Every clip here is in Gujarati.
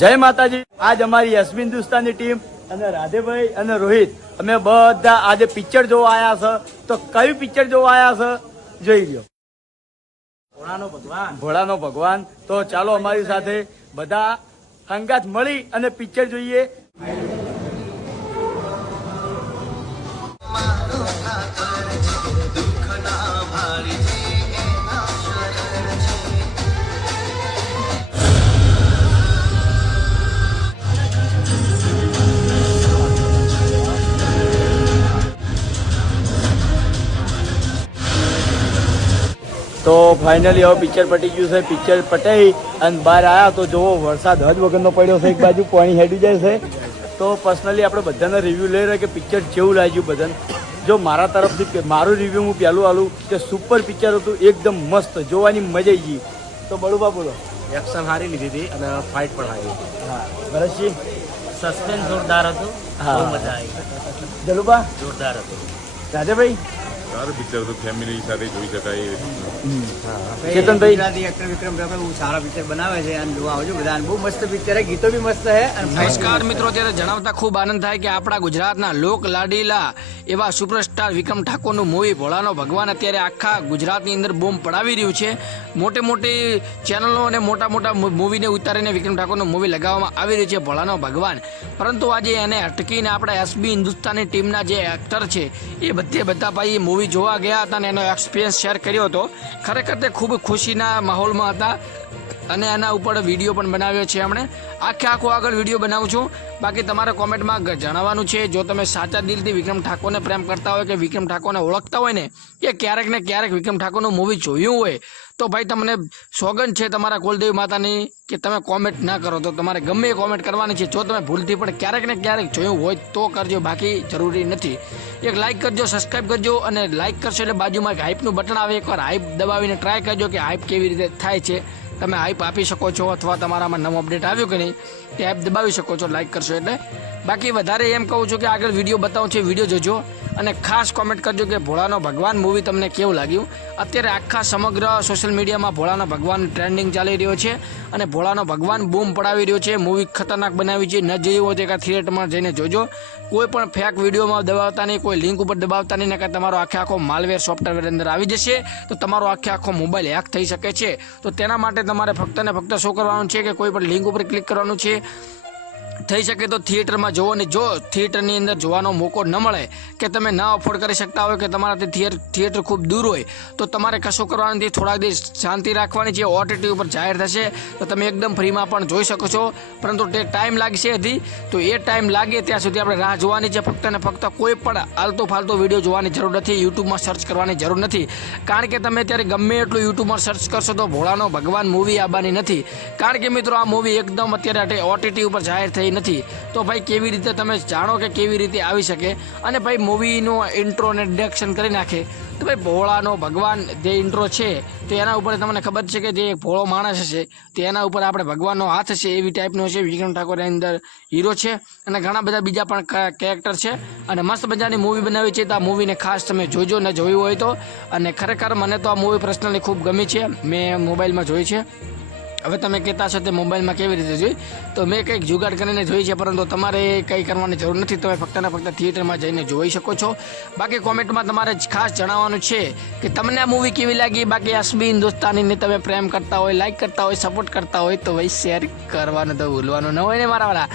જય માતાજી. આજ અમારી યશ હિન્દુસ્તાની ટીમ અને રાધેભાઈ અને રોહિત અમે બધા આજે પિક્ચર જોવા આવ્યા છે. તો કયું પિક્ચર જોવા આવ્યા છે? જોઈ લ્યો. ભોળાનો ભગવાન. ભોળાનો ભગવાન. તો ચાલો અમારી સાથે બધા હંગાત મળી અને પિક્ચર જોઈએ. તો ફાઇનલી હવે પિક્ચર પટી ગયું છે. પિક્ચર પટાઈ અને બહાર આવ્યા તો જોવો વરસાદ હદ વગરનો પડ્યો છે એક બાજુ પાણી હેડી જાય છે. તો પર્સનલી આપણે બધાના રિવ્યૂ લઈ રહ્યા કે પિક્ચર જેવું લાગ્યું બધાને. જો મારા તરફથી મારું રિવ્યૂ હું પહેલું આલું કે સુપર પિક્ચર હતું એકદમ મસ્ત જોવાની મજા આવી ગઈ. તો બળુબા બોલો. એક્શન સારી લીધી હતી અને ફાઇટ પણ સારી હતી હા ભરતસિંહ? સસ્પેન્સ જોરદાર હતું. હા. બહુ મજા આવી. જલુબા જોરદાર હતું. રાજાભાઈ? સારું પિક્ચર તો ફેમિલી સાથે જોઈ શકાય એવી રીતનું. ચેતનભાઈ ગુજરાતી એક્ટર વિક્રમ રાવલ બહુ સારા પિક્ચર બનાવે છે અને જોવા આવજો બધા બહુ મસ્ત પિક્ચર છે ગીતો બી મસ્ત છે નમસ્કાર મિત્રો ત્યારે જણાવતા ખૂબ આનંદ થાય કે આપણા ગુજરાતના લોક લાડીલા એવા સુપરસ્ટાર વિક્રમ ઠાકોરનું મૂવી ભોળાનો ભગવાન અત્યારે આખા ગુજરાતની અંદર બોમ્બ પડાવી રહ્યું છે. મોટી મોટી ચેનલો અને મોટા મોટા મૂવીને ઉતારીને વિક્રમ ઠાકોરનું મૂવી લગાવવામાં આવી રહ્યું છે ભોળાનો ભગવાન. પરંતુ આજે એને અટકીને આપણા એસબી હિન્દુસ્તાની ટીમના જે એક્ટર છે એ બધે બધા ભાઈ મૂવી જોવા ગયા હતા અને એનો એક્સપિરિયન્સ શેર કર્યો હતો. ખરેખર તે ખૂબ ખુશીના માહોલમાં હતા અને એના ઉપર વીડિયો પણ બનાવ્યો છે એમણે. આખે આખો આગળ વીડિયો બનાવું છું. બાકી તમારે કોમેન્ટમાં જણાવવાનું છે, જો તમે સાચા દિલથી વિક્રમ ઠાકોરને પ્રેમ કરતા હોય કે વિક્રમ ઠાકોરને ઓળખતા હોય ને કે ક્યારેક ને ક્યારેક વિક્રમ ઠાકોરનું મૂવી જોયું હોય તો ભાઈ તમને સોગંદ છે તમારા કુલદેવી માતાની કે તમે કોમેન્ટ ના કરો. તો તમારે ગમે એ કોમેન્ટ કરવાની છે. જો તમે ભૂલથી પણ ક્યારેક ને ક્યારેક જોયું હોય તો કરજો. બાકી જરૂરી નથી. એક લાઇક કરજો સબસ્ક્રાઇબ કરજો અને લાઇક કરશો એટલે બાજુમાં એક હાઇપનું બટન આવે. એકવાર હાઇપ દબાવીને ટ્રાય કરજો કે હાઇપ કેવી રીતે થાય છે. તમે હાઇપ આપી શકો છો અથવા તમારામાં નવું અપડેટ આવ્યું કે નહીં તે હાઇપ દબાવી શકો છો લાઇક કરશો એટલે. બાકી વધારે એમ કહું છું કે આગળ વીડિયો બતાવું છું વીડિયો જોજો. અને ખાસ કોમેન્ટ કરજો કે ભોળાનો ભગવાન મૂવી તમને કેવું લાગ્યું? અત્યારે આખા સમગ્ર સોશિયલ મીડિયામાં ભોળાનો ભગવાન ટ્રેન્ડિંગ ચાલી રહ્યો છે અને ભોળાનો ભગવાન બૂમ પડાવી રહ્યો છે. મૂવી ખતરનાક બનાવી છે. ન જોયું હોય તો એકા થિયેટરમાં જઈને જોજો. કોઈ પણ ફેક વિડીયોમાં દબાવતા નહીં, કોઈ લિંક ઉપર દબાવતા નહીં કે તમારો આખે આખો માલવેર સોફ્ટવેર અંદર આવી જશે. તો તમારો આખે આખો મોબાઈલ હેક થઈ શકે છે. તો તેના માટે તમારે ફક્ત ને ફક્ત શું કરવાનું છે કે કોઈ પણ લિંક ઉપર ક્લિક કરવાનું છે. થઈ શકે તો થિયેટરમાં જુઓ અને જો થિયેટરની અંદર જોવાનો મોકો ન મળે કે તમે ન અફોર્ડ કરી શકતા હોય કે તમારાથી થિયેટર થિયેટર ખૂબ દૂર હોય, તો તમારે કશું કરવાનું નથી. થોડાક દિવસ શાંતિ રાખવાની છે ઓટીટી ઉપર જાહેર થશે, તો તમે એકદમ ફ્રીમાં પણ જોઈ શકો છો. પરંતુ તે ટાઈમ લાગશે હજી. તો એ ટાઈમ લાગે ત્યાં સુધી આપણે રાહ જોવાની છે. ફક્ત ને ફક્ત કોઈ પણ આલતો ફાલતો વીડિયો જોવાની જરૂર નથી. યુટ્યુબમાં સર્ચ કરવાની જરૂર નથી. કારણ કે તમે અત્યારે ગમે એટલું યુટ્યુબમાં સર્ચ કરશો તો ભોળાનો ભગવાન મૂવી આવવાની નથી. કારણ કે મિત્રો, આ મૂવી એકદમ અત્યારે ઓટીટી ઉપર જાહેર થઈ નથી. તો ભાઈ કેવી રીતે તમે જાણો કે કેવી રીતે આવી શકે? અને ભાઈ મૂવીનો ઇન્ટ્રો ને ડિડક્શન કરી નાખે. તો ભાઈ ભોળાનો ભગવાન જે ઇન્ટ્રો છે, તો એના ઉપર તમને ખબર છે કે જે ભોળો માણસ હશે, તો એના ઉપર આપણે ભગવાનનો હાથ હશે એવી ટાઈપનો છે. વિક્રમ ઠાકોર અંદર હીરો છે અને ઘણા બધા બીજા પણ કેરેક્ટર છે. અને મસ્ત મજાની મૂવી બનાવી છે. તો આ મૂવીને ખાસ તમે જોજો ને જોયું હોય તો. અને ખરેખર મને તો આ મૂવી પર્સનલી ખૂબ ગમી છે. મેં મોબાઈલમાં જોઈ છે. હવે તમે કહેતા છો તે મોબાઈલમાં કેવી રીતે જોઈ? તો મેં કંઈક જુગાડ કરીને જોઈ છે, પરંતુ તમારે કંઈ કરવાની જરૂર નથી. તમે ફક્ત ને ફક્ત થિયેટરમાં જઈને જોઈ શકો છો. બાકી કોમેન્ટમાં તમારે ખાસ જણાવવાનું છે કે તમને આ મૂવી કેવી લાગી? બાકી અસબી હિન્દુસ્તાનીને તમે પ્રેમ કરતા હોય લાઈક કરતા હોય સપોર્ટ કરતા હોય, તો ભાઈ શેર કરવાનું તો ભૂલવાનું ન હોય ને મારા વાળા.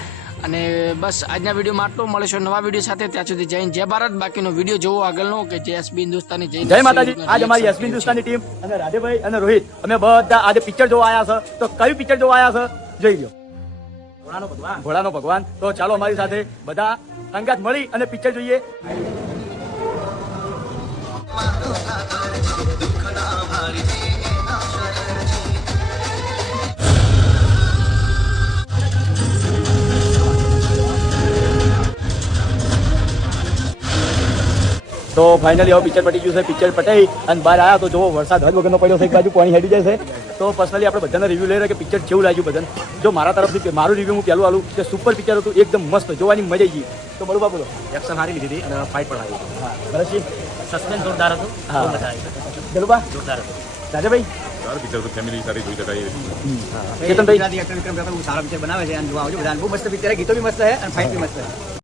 અને બસ આજના વિડીયોમાં આટલું. મળીશું નવા વીડિયો સાથે. ત્યાં સુધી જય જય ભારત. બાકીનો વીડિયો જોવો આગળનો કે જે એસબી હિન્દુસ્તાની જય માતાજી. આજ અમારી એસબી હિન્દુસ્તાની ટીમ અને રાધેભાઈ અને રોહિત. અમે બધા આજે પિક્ચર જોવા આવ્યા છે. તો કયું પિક્ચર જોવા આવ્યા છે? જોઈ લો ભોળાનો ભગવાન. ભોળાનો ભગવાન. તો ચાલો અમારી સાથે બધા સંગાત મળી અને પિક્ચર જોઈએ. તો ફાઇનલી હવે પિક્ચર પટી ગયું છે પિક્ચર પટાઈ અને બહાર આવ્યા તો જો વરસાદ હદ વગરનો પડ્યો છે એક બાજુ પાણી હેડી જાય છે. તો પર્સનલી આપણે બધાના રિવ્યૂ લઈ રહ્યા કે પિક્ચર કેવું લાગ્યું બધાને. જો મારા તરફથી મારું રિવ્યૂ હું પહેલું આલું કે સુપર પિક્ચર હતું એકદમ મસ્ત જોવાની મજા આવી ગઈ. તો બરોબર બોલો એક્શન સારી લીધી હતી અને ફાઇટ પણ હતી હા બરાબર સસ્પેન્સ જોરદાર હતું. હા. મજા આવી જલુબા જોરદાર હતું. રાજાભાઈ? સારું પિક્ચર તો ફેમિલી સારી જોઈ શકાય. રીતનું કેતનભાઈ? ગુજરાતી એક્ટર વિક્રમ ઠાકોર બહુ સારા પિક્ચર બનાવે છે. અને જોવા આવજો બધા બહુ મસ્ત પિક્ચર છે. ગીતો બી મસ્ત છે અને ફાઇટ બી મસ્ત છે.